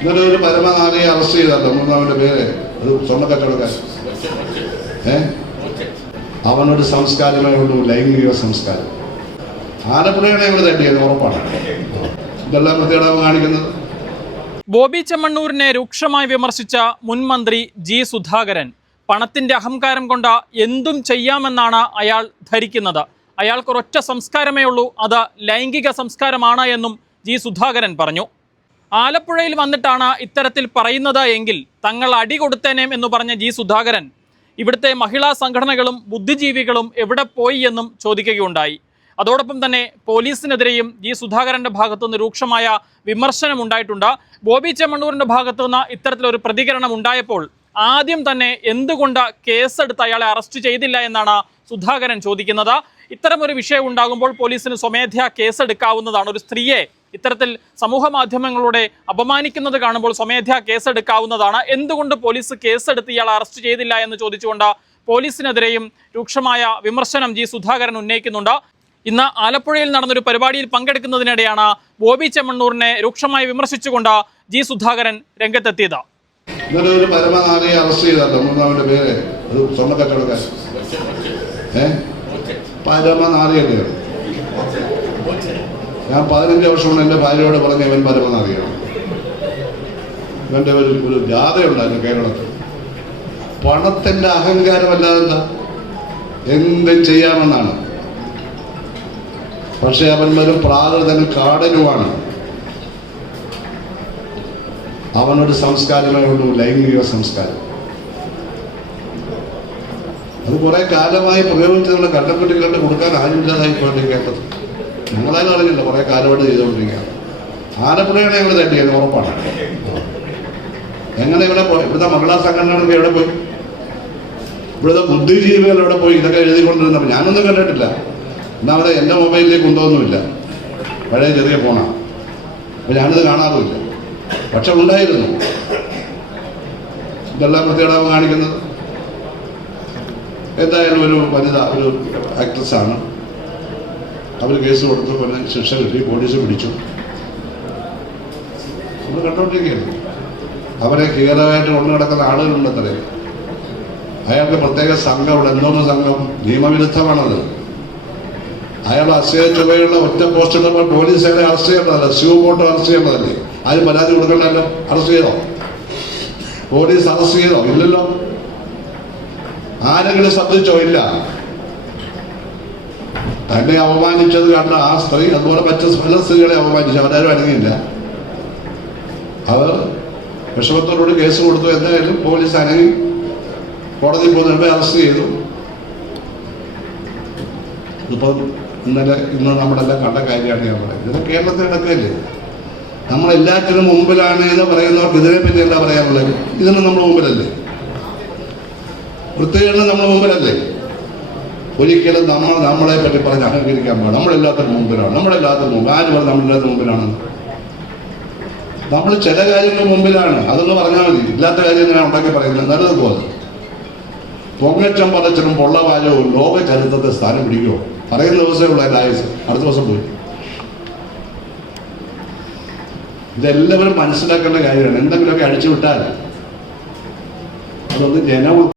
ഇന്നലെ ഒരു പരമനാരിയെ അറസ്റ്റ് ചെയ്തല്ലോ മൂന്നാമന്റെ പേര്. ഒരു സ്വർണക്കച്ചവടക്കാരൻ ഏ? അവനൊരു സംസ്കാരമേ ഉള്ളൂ ലൈംഗിക സംസ്കാരം. ആലപ്പുഴയാണ് ഇവിടെ തട്ടിയത് ഉറപ്പാണ്. ഇതെല്ലാം പ്രത്യേകം കാണിക്കുന്നത്. ബോബി ചെമ്മണ്ണൂരിനെ രൂക്ഷമായി വിമർശിച്ച മുൻ മന്ത്രി ജി സുധാകരൻ പണത്തിന്റെ അഹങ്കാരം കൊണ്ട് എന്തും ചെയ്യാമെന്നാണ് അയാൾ ധരിക്കുന്നത്. അയാൾക്ക് ഒരൊറ്റ സംസ്കാരമേ ഉള്ളൂ അത് ലൈംഗിക സംസ്കാരമാണ് എന്നും ജി സുധാകരൻ പറഞ്ഞു. ആലപ്പുഴയിൽ വന്നിട്ടാണ് ഇത്തരത്തിൽ പറയുന്നത് എങ്കിൽ തങ്ങൾ അടി കൊടുത്തേനേം എന്ന് പറഞ്ഞ ജി സുധാകരൻ ഇവിടുത്തെ മഹിളാ സംഘടനകളും ബുദ്ധിജീവികളും എവിടെ പോയി എന്നും ചോദിക്കുകയുണ്ടായി. അതോടൊപ്പം തന്നെ പോലീസിനെതിരെയും ജി സുധാകരന്റെ ഭാഗത്തുനിന്ന് രൂക്ഷമായ വിമർശനം ഉണ്ടായിട്ടുണ്ട്. ബോബി ചെമ്മണ്ണൂരിന്റെ ഭാഗത്തുനിന്ന് ഇത്തരത്തിലൊരു പ്രതികരണം ഉണ്ടായപ്പോൾ ആദ്യം തന്നെ എന്തുകൊണ്ട് കേസെടുത്ത് അയാളെ അറസ്റ്റ് ചെയ്തില്ല എന്നാണ് സുധാകരൻ ചോദിക്കുന്നത്. ഇത്തരമൊരു വിഷയം ഉണ്ടാകുമ്പോൾ പോലീസിന് സ്വമേധ്യാ കേസെടുക്കാവുന്നതാണ് ഒരു സ്ത്രീയെ ഇത്തരത്തിൽ സമൂഹ മാധ്യമങ്ങളുടെ അപമാനിക്കുന്നത് കാണുമ്പോൾ സ്വമേധ്യാ കേസെടുക്കാവുന്നതാണ്. എന്തുകൊണ്ട് പോലീസ് കേസെടുത്ത് ഇയാൾ അറസ്റ്റ് ചെയ്തില്ല എന്ന് ചോദിച്ചുകൊണ്ട് പോലീസിനെതിരെയും രൂക്ഷമായ വിമർശനം ജി സുധാകരൻ ഉന്നയിക്കുന്നുണ്ട്. ഇന്ന് ആലപ്പുഴയിൽ നടന്നൊരു പരിപാടിയിൽ പങ്കെടുക്കുന്നതിനിടെയാണ് ബോബി ചെമ്മണ്ണൂരിനെ രൂക്ഷമായി വിമർശിച്ചുകൊണ്ട് ജി സുധാകരൻ രംഗത്തെത്തിയത്. ഒരു പരമനാരിയെ അറസ്റ്റ് ചെയ്തല്ലോ പേര്. അത് സ്വർണക്കച്ചവടക്കാരൻ പരമനാരിയല്ലേ ഞാൻ പതിനഞ്ച് വർഷം കൊണ്ട് എന്റെ ഭാര്യയോട് പറഞ്ഞ ഇവൻ പരമെന്നറിയണം ഇവന്റെ ഒരു ഒരു ജാഥയുണ്ടായിരുന്നു കേരളത്തിൽ. പണത്തിന്റെ അഹങ്കാരമല്ലാതെ എന്താ? എന്തും ചെയ്യാമെന്നാണ്. പക്ഷെ അവൻ വരും പ്രാകൃതനും കാടനുമാണ്. അവനൊരു സംസ്കാരമേ ഉള്ളൂ ലൈംഗിക സംസ്കാരം. അത് കുറെ കാലമായി പ്രയോഗിച്ചതുള്ള കണ്ടപ്പെട്ടികളുടെ കൊടുക്കാൻ ആരുമില്ലാതായി പോയിട്ട് കേട്ടത്. ഞങ്ങളാരും അറിഞ്ഞില്ല കുറെ കാലമായിട്ട് ചെയ്തുകൊണ്ടിരിക്കുകയാണ്. ആലപ്പുഴയാണ് ഞങ്ങൾ തട്ടിയത് ഉറപ്പാണ്. ഞങ്ങൾ ഇവിടെ പോയി ഇവിടുത്തെ മഹിളാ സംഘടനകളൊക്കെ എവിടെ പോയി? ഇവിടുത്തെ ബുദ്ധിജീവികൾ എവിടെ പോയി? ഇതൊക്കെ എഴുതിക്കൊണ്ടിരുന്നപ്പോൾ ഞാനൊന്നും കണ്ടിട്ടില്ല. ഒന്നാമത് എന്റെ മൊബൈലിലേക്ക് കൊണ്ടുവന്നുമില്ല. പഴയ ചെറിയ ഫോണാണ് അപ്പം ഞാനിത് കാണാറുമില്ല. പക്ഷെ ഉണ്ടായിരുന്നു. ഇതെല്ലാം പ്രത്യേകം കാണിക്കുന്നത്. എന്തായാലും ഒരു വനിത ഒരു ആക്ട്രസ് ആണ്. അവർ കേസ് കൊടുത്തു പിന്നെ ശിക്ഷ കിട്ടി പോലീസ് പിടിച്ചു. നമ്മൾ കണ്ടോണ്ടിരിക്കുകയാണ്. അവരെ ക്ലിയറായിട്ട് കൊണ്ടു നടക്കുന്ന ആളുകളുണ്ടത്രേ. അയാൾക്ക് പ്രത്യേക സംഘം ഇവിടെ എന്തോന്ന് സംഘം? നിയമവിരുദ്ധമാണത്. അയാൾ അസ്യ ചുവയുള്ള ഒറ്റ പോസ്റ്റ് പോലീസ് അയാളെ അറസ്റ്റ് ചെയ്യേണ്ടതല്ല? സ്യൂ ബോട്ട് അറസ്റ്റ് ചെയ്യേണ്ടതല്ലേ? ആരും പരാതി കൊടുക്കണ്ടല്ലോ? അറസ്റ്റ് ചെയ്തോ? പോലീസ് അറസ്റ്റ് ചെയ്തോ? ഇല്ലല്ലോ. ആരെങ്കിലും ശ്രദ്ധിച്ചോ ഇല്ല. തന്നെ അപമാനിച്ചത് കണ്ട ആ സ്ത്രീ അതുപോലെ മറ്റു പല സ്ത്രീകളെ അപമാനിച്ചു. അവരാരും അനങ്ങിയില്ല. അവർ വിഷമത്തോടുകൂടി കേസ് കൊടുത്തു. എന്തായാലും പോലീസ് അനങ്ങി കോടതി പോകുന്നതിന് അറസ്റ്റ് ചെയ്തു. ഇപ്പം ഇന്നലെ ഇന്ന് നമ്മളെല്ലാം കണ്ട കാര്യമാണ് ഞാൻ പറയുന്നത്. ഇത് കേരളത്തിൽ നടക്കുകയല്ലേ? നമ്മളെല്ലാറ്റിനും മുമ്പിലാണ് എന്ന് പറയുന്നവർക്ക് ഇതിനെപ്പറ്റി എന്താ പറയാനുള്ളത്? ഇതിന് നമ്മൾ മുമ്പിലല്ലേ? വൃത്തികേടിന് നമ്മൾ മുമ്പിലല്ലേ? ഒരിക്കലും നമ്മൾ നമ്മളെ പറ്റി പറഞ്ഞ് അഹങ്കരിക്കാൻ പാടില്ല. നമ്മളെല്ലാത്തിനും മുമ്പിലാണ്. നമ്മളെല്ലാത്തിനും മുമ്പ് ആര് പറഞ്ഞു നമ്മളെല്ലാത്തിനും മുമ്പിലാണ്? നമ്മൾ ചില കാര്യങ്ങൾ മുമ്പിലാണ്. അതൊന്ന് പറഞ്ഞാൽ മതി. ഇല്ലാത്ത കാര്യം ഞാൻ ഉണ്ടാക്കി പറയുന്നത് നല്ലത് പോലെ പൊങ്ങച്ചം പതച്ചനും പൊള്ളവാലവും ലോക ചരിത്രത്തെ സ്ഥാനം പിടിക്കുമോ പറയുന്ന ദിവസമേ ഉള്ള ആയുസ്. അടുത്ത ദിവസം പോയി. ഇതെല്ലാവരും മനസ്സിലാക്കേണ്ട കാര്യമാണ്. എന്തെങ്കിലുമൊക്കെ അടിച്ചു വിട്ടാൽ അതൊന്ന് ജനം